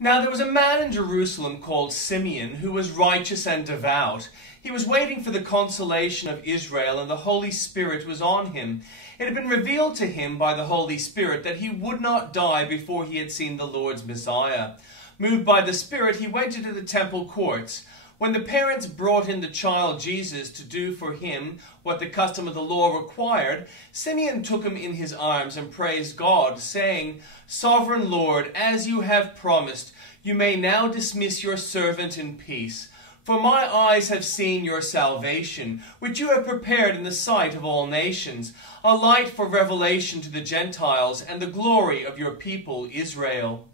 Now there was a man in Jerusalem called Simeon, who was righteous and devout. He was waiting for the consolation of Israel, and the Holy Spirit was on him. It had been revealed to him by the Holy Spirit that he would not die before he had seen the Lord's Messiah. Moved by the Spirit, he went into the temple courts. When the parents brought in the child Jesus to do for him what the custom of the law required, Simeon took him in his arms and praised God, saying, "Sovereign Lord, as you have promised, you may now dismiss your servant in peace. For my eyes have seen your salvation, which you have prepared in the sight of all nations, a light for revelation to the Gentiles and the glory of your people Israel."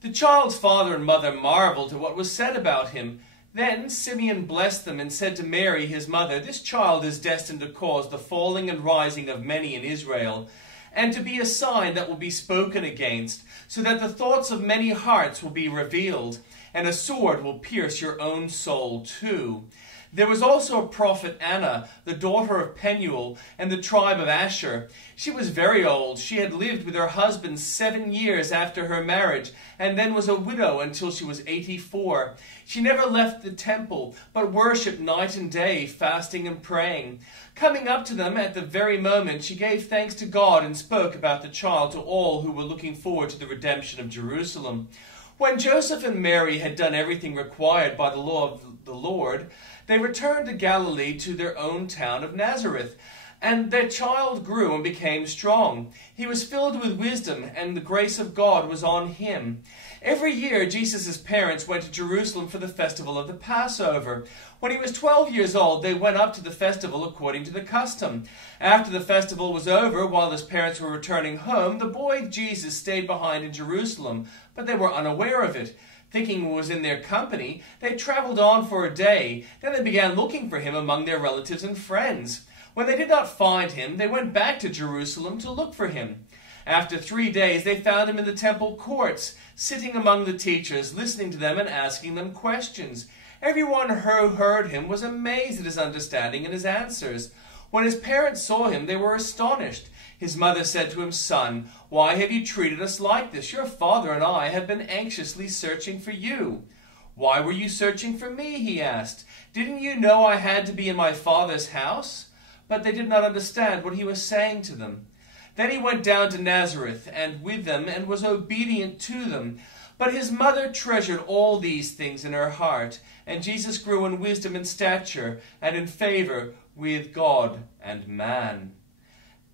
The child's father and mother marveled at what was said about him. Then Simeon blessed them and said to Mary, his mother, "This child is destined to cause the falling and rising of many in Israel, and to be a sign that will be spoken against, so that the thoughts of many hearts will be revealed, and a sword will pierce your own soul too." There was also a prophet Anna, the daughter of Penuel, and the tribe of Asher. She was very old. She had lived with her husband 7 years after her marriage, and then was a widow until she was 84. She never left the temple, but worshipped night and day, fasting and praying. Coming up to them at the very moment, she gave thanks to God and spoke about the child to all who were looking forward to the redemption of Jerusalem. When Joseph and Mary had done everything required by the law of the Lord, they returned to Galilee to their own town of Nazareth. And their child grew and became strong. He was filled with wisdom, and the grace of God was on him. Every year Jesus' parents went to Jerusalem for the festival of the Passover. When he was 12 years old, they went up to the festival according to the custom. After the festival was over, while his parents were returning home, the boy Jesus stayed behind in Jerusalem, but they were unaware of it. Thinking he was in their company, they traveled on for a day. Then they began looking for him among their relatives and friends. When they did not find him, they went back to Jerusalem to look for him. After 3 days, they found him in the temple courts, sitting among the teachers, listening to them and asking them questions. Everyone who heard him was amazed at his understanding and his answers. When his parents saw him, they were astonished. His mother said to him, "Son, why have you treated us like this? Your father and I have been anxiously searching for you." "Why were you searching for me?" he asked. "Didn't you know I had to be in my father's house?" But they did not understand what he was saying to them. Then he went down to Nazareth and with them and was obedient to them. But his mother treasured all these things in her heart, and Jesus grew in wisdom and stature and in favor with God and man.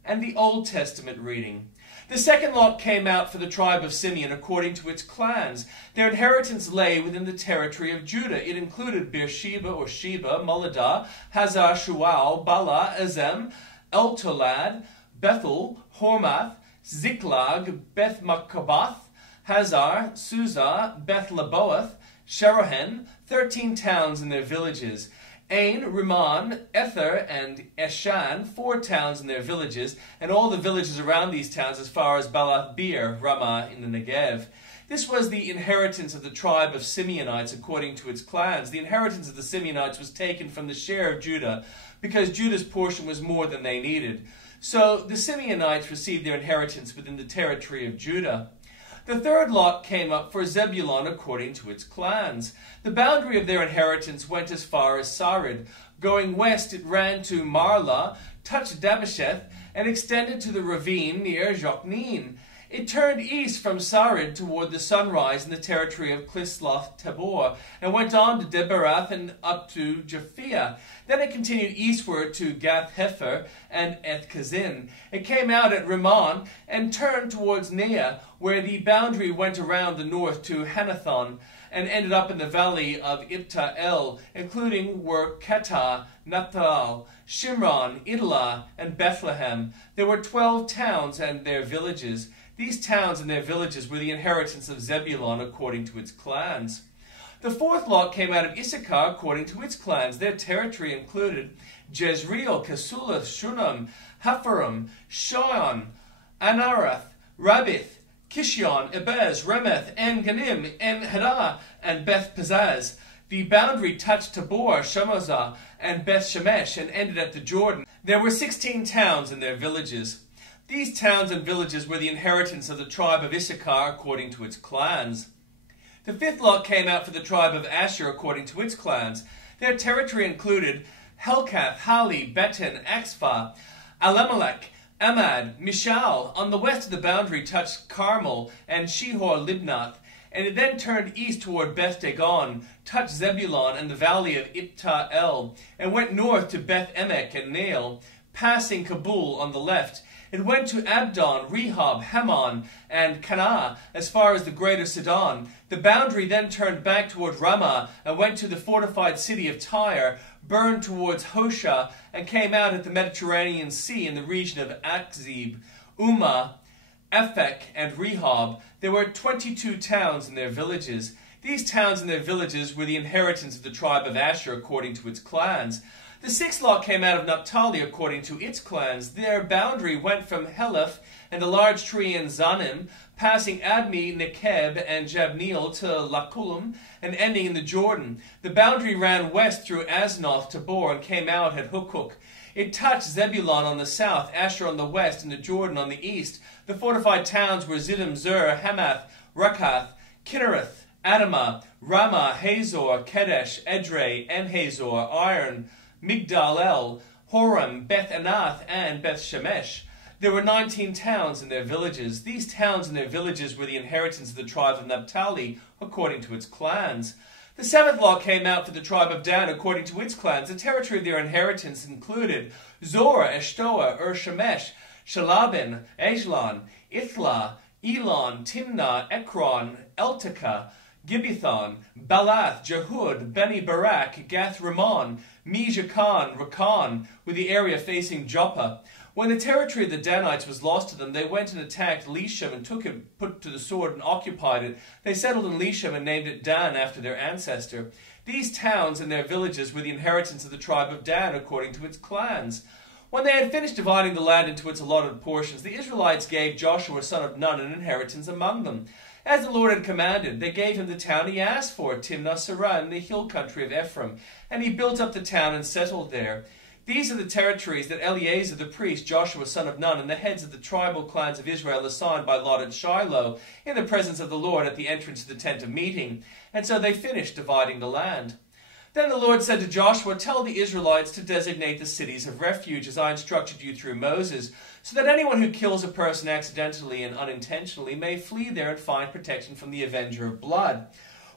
And the Old Testament reading. The second lot came out for the tribe of Simeon according to its clans. Their inheritance lay within the territory of Judah. It included Beersheba or Sheba, Moladah, Hazar Shual, Bala, Azem, Eltolad, Bethel, Hormath, Ziklag, Beth Makabath, Hazar, Susa, Beth Leboath, Sherohen, 13 towns and their villages. Ain, Rimmon, Ether, and Eshan, 4 towns and their villages, and all the villages around these towns as far as Balath Beer, Ramah in the Negev. This was the inheritance of the tribe of Simeonites according to its clans. The inheritance of the Simeonites was taken from the share of Judah, because Judah's portion was more than they needed. So the Simeonites received their inheritance within the territory of Judah. The third lot came up for Zebulun according to its clans. The boundary of their inheritance went as far as Sarid. Going west, it ran to Marlah, touched Dabbesheth, and extended to the ravine near Jokneam. It turned east from Sarid toward the sunrise in the territory of Chisloth Tabor, and went on to Deberath and up to Japhia. Then it continued eastward to Gath Hepher and Eth Kazin. It came out at Rimmon and turned towards Nea, where the boundary went around the north to Hanathon, and ended up in the valley of Ibta El, including were Ketah, Nathal, Shimron, Idlah, and Bethlehem. There were 12 towns and their villages. These towns and their villages were the inheritance of Zebulun according to its clans. The fourth lot came out of Issachar according to its clans. Their territory included Jezreel, Casulath, Shunam, Hapharim, Shoan, Anarath, Rabbith, Kishion, Ebez, Remeth, En-Ganim, En-Hadah, and Beth Pazaz. The boundary touched Tabor, Shemozah, and Beth Shemesh, and ended at the Jordan. There were 16 towns and their villages. These towns and villages were the inheritance of the tribe of Issachar according to its clans. The fifth lot came out for the tribe of Asher according to its clans. Their territory included Helkath, Hali, Beten, Axpha, Alamelech, Amad, Mishal. On the west of the boundary touched Carmel and Shihor Libnath, and it then turned east toward Beth Dagon, touched Zebulun and the valley of Ipta El, and went north to Beth Emek and Nael, passing Kabul on the left. It went to Abdon, Rehob, Hammon, and Canaa, as far as the greater Sidon. The boundary then turned back toward Ramah, and went to the fortified city of Tyre, burned towards Hosha, and came out at the Mediterranean Sea in the region of Akzib, Ummah, Ephek, and Rehob. There were 22 towns and their villages. These towns and their villages were the inheritance of the tribe of Asher according to its clans. The sixth lot came out of Naphtali according to its clans. Their boundary went from Heleph and the large tree in Zanim, passing Admi, Nekeb, and Jabneel to Lakulam, and ending in the Jordan. The boundary ran west through Aznoth to Bor and came out at Hukuk. It touched Zebulun on the south, Asher on the west, and the Jordan on the east. The fortified towns were Ziddim, Zur, Hamath, Rakath, Kinnereth, Adamah, Ramah, Hazor, Kedesh, Edrei, En-Hazor, Iron, Migdal El, Horam, Beth Anath, and Beth Shemesh. There were 19 towns and their villages. These towns and their villages were the inheritance of the tribe of Naphtali, according to its clans. The seventh lot came out for the tribe of Dan, according to its clans. The territory of their inheritance included Zorah, Eshtoa, Shemesh, Shalabin, Ejlan, Ithla, Elon, Timnah, Ekron, Eltekah, Gibbethon, Balath, Jehud, Beni Barak, Gath Rimmon, Mijakan, Rakan, with the area facing Joppa. When the territory of the Danites was lost to them, they went and attacked Lisham and took it, put to the sword and occupied it. They settled in Lisham and named it Dan after their ancestor. These towns and their villages were the inheritance of the tribe of Dan according to its clans. When they had finished dividing the land into its allotted portions, the Israelites gave Joshua son of Nun an inheritance among them. As the Lord had commanded, they gave him the town he asked for, Timnath-Serah, in the hill country of Ephraim, and he built up the town and settled there. These are the territories that Eleazar the priest, Joshua son of Nun, and the heads of the tribal clans of Israel assigned by lot at Shiloh, in the presence of the Lord at the entrance to the tent of meeting. And so they finished dividing the land. Then the Lord said to Joshua, "Tell the Israelites to designate the cities of refuge, as I instructed you through Moses, so that anyone who kills a person accidentally and unintentionally may flee there and find protection from the avenger of blood.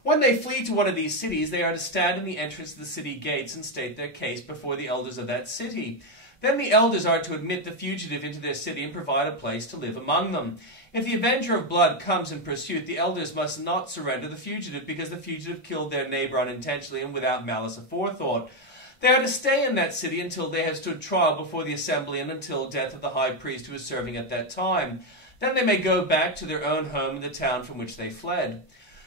When they flee to one of these cities, they are to stand in the entrance of the city gates and state their case before the elders of that city. Then the elders are to admit the fugitive into their city and provide a place to live among them. If the avenger of blood comes in pursuit, the elders must not surrender the fugitive, because the fugitive killed their neighbor unintentionally and without malice aforethought. They are to stay in that city until they have stood trial before the assembly and until death of the high priest who is serving at that time. Then they may go back to their own home in the town from which they fled."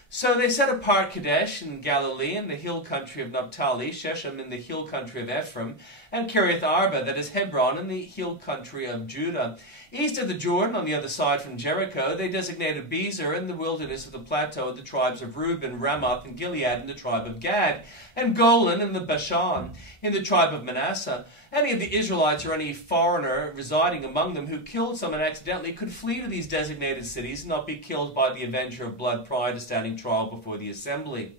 So they set apart Kadesh in Galilee in the hill country of Naphtali, Shechem in the hill country of Ephraim, and Kiriath Arba, that is Hebron, in the hill country of Judah. East of the Jordan, on the other side from Jericho, they designated Bezer in the wilderness of the plateau of the tribes of Reuben, Ramoth, and Gilead in the tribe of Gad, and Golan in the Bashan in the tribe of Manasseh. Any of the Israelites or any foreigner residing among them who killed someone accidentally could flee to these designated cities and not be killed by the avenger of blood prior to standing trial before the assembly.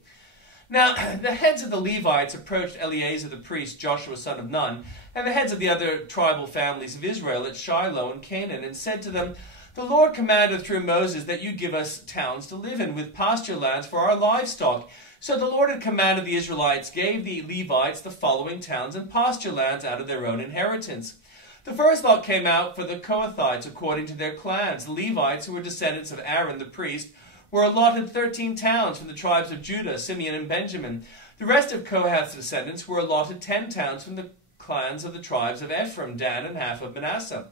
Now, the heads of the Levites approached Eleazar the priest, Joshua son of Nun, and the heads of the other tribal families of Israel at Shiloh and Canaan, and said to them, "The Lord commanded through Moses that you give us towns to live in, with pasture lands for our livestock." So the Lord had commanded the Israelites, gave the Levites the following towns and pasture lands out of their own inheritance. The first lot came out for the Kohathites according to their clans. The Levites, who were descendants of Aaron the priest, were allotted 13 towns from the tribes of Judah, Simeon, and Benjamin. The rest of Kohath's descendants were allotted 10 towns from the clans of the tribes of Ephraim, Dan, and half of Manasseh.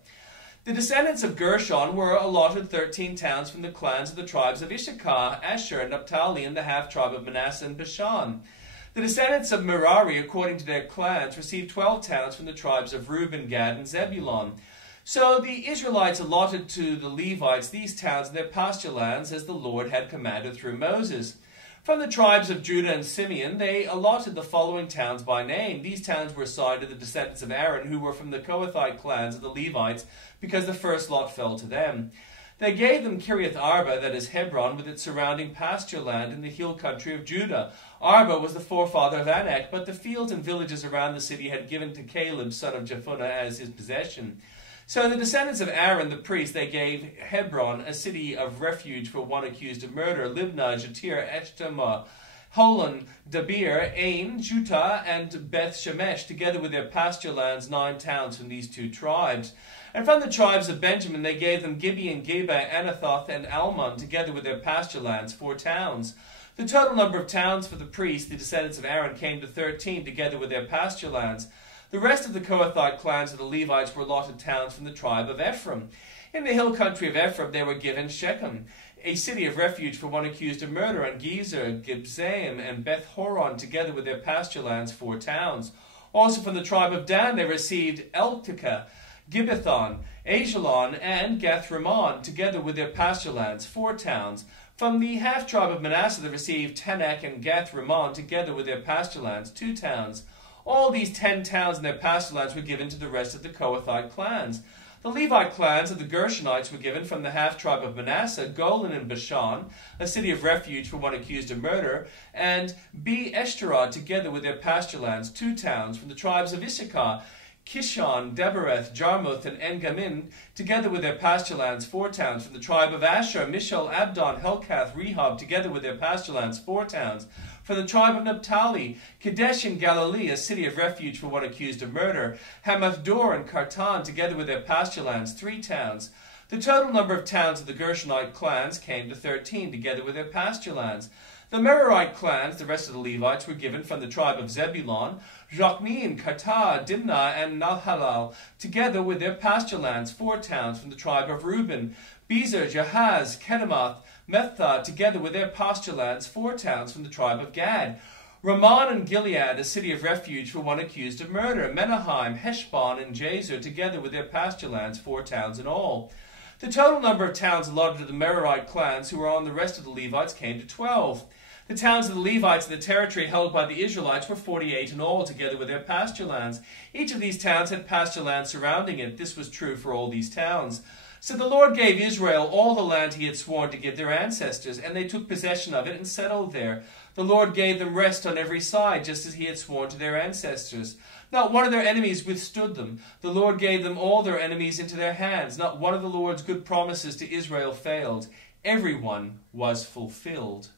The descendants of Gershon were allotted 13 towns from the clans of the tribes of Issachar, Asher, and Naphtali, and the half-tribe of Manasseh and Bashan. The descendants of Merari, according to their clans, received 12 towns from the tribes of Reuben, Gad, and Zebulun. So the Israelites allotted to the Levites these towns and their pasture lands, as the Lord had commanded through Moses. From the tribes of Judah and Simeon, they allotted the following towns by name. These towns were assigned to the descendants of Aaron, who were from the Kohathite clans of the Levites, because the first lot fell to them. They gave them Kiriath Arba, that is Hebron, with its surrounding pasture land in the hill country of Judah. Arba was the forefather of Anak, but the fields and villages around the city had given to Caleb, son of Jephunneh, as his possession. So the descendants of Aaron the priest, they gave Hebron, a city of refuge for one accused of murder, Libnah, Jatir, Eshtemoa, Holon, Debir, Ain, Juttah, and Beth Shemesh, together with their pasture lands, 9 towns from these 2 tribes. And from the tribes of Benjamin they gave them Gibeon, Geba, Anathoth, and Almon, together with their pasture lands, 4 towns. The total number of towns for the priests, the descendants of Aaron, came to 13, together with their pasture lands. The rest of the Kohathite clans of the Levites were allotted towns from the tribe of Ephraim. In the hill country of Ephraim they were given Shechem, a city of refuge for one accused of murder, and Gezer, Gibzaim, and Beth Horon, together with their pasture lands, 4 towns. Also from the tribe of Dan they received Eltekeh, Gibbethon, Ajalon, and Gath-Rimmon, together with their pasture lands, 4 towns. From the half-tribe of Manasseh they received Tanakh and Gath-Rimmon, together with their pasture lands, 2 towns. All these 10 towns and their pasture lands were given to the rest of the Kohathite clans. The Levite clans of the Gershonites were given from the half-tribe of Manasseh, Golan and Bashan, a city of refuge for one accused of murder, and Be-Eshterah, together with their pasture lands, 2 towns. From the tribes of Issachar, Kishon, Debereth, Jarmuth, and En-Gamin, together with their pasture lands, 4 towns. From the tribe of Asher, Mishal, Abdon, Helkath, Rehob, together with their pasture lands, 4 towns. From the tribe of Naphtali, Kadesh in Galilee, a city of refuge for one accused of murder, Hamath-dor and Kartan, together with their pasture lands, 3 towns. The total number of towns of the Gershonite clans came to 13, together with their pasture lands. The Merarite clans, the rest of the Levites, were given from the tribe of Zebulon, Jokneam, Kartah, Dimnah, and Nahalal, together with their pasture lands, 4 towns. From the tribe of Reuben, Bezer, Jahaz, Kedemoth, Mephtah, together with their pasture lands, 4 towns. From the tribe of Gad, Ramon and Gilead, a city of refuge for one accused of murder, Menaheim, Heshbon, and Jazer, together with their pasture lands, 4 towns in all. The total number of towns allotted to the Merarite clans who were on the rest of the Levites came to 12. The towns of the Levites in the territory held by the Israelites were 48 in all, together with their pasture lands. Each of these towns had pasture land surrounding it. This was true for all these towns. So the Lord gave Israel all the land he had sworn to give their ancestors, and they took possession of it and settled there. The Lord gave them rest on every side, just as he had sworn to their ancestors. Not one of their enemies withstood them. The Lord gave them all their enemies into their hands. Not one of the Lord's good promises to Israel failed. Every one was fulfilled.